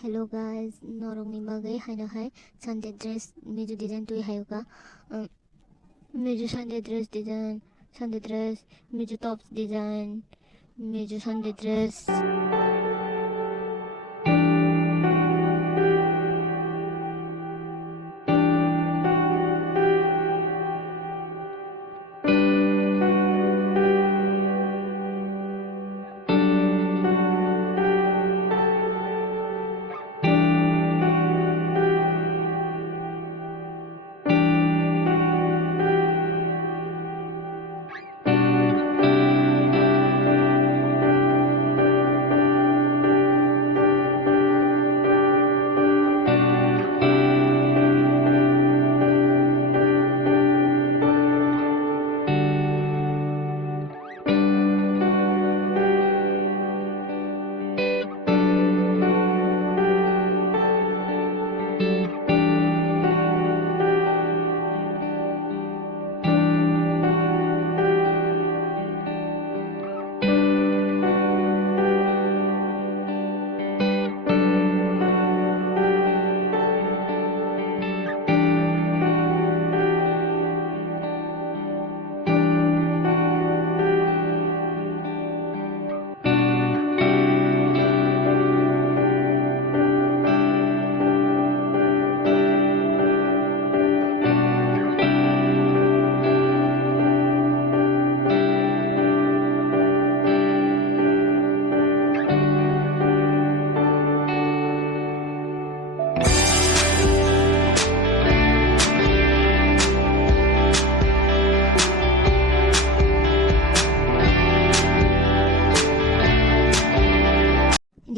Hello guys, norong ni bagay haina hai Sunday dress mizo design tui hayuka mizo Sunday dress mizo tops design mizo Sunday dress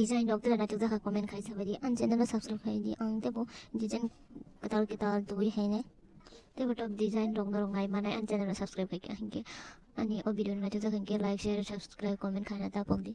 design doctor ada tuh comment kai sabadi an channel subscribe kai di ang tebo design katal tu hai ne tebo top design doctor ngai mana an channel subscribe kai hinge ani o video na tuh hinge like share subscribe comment kai na ta pogdi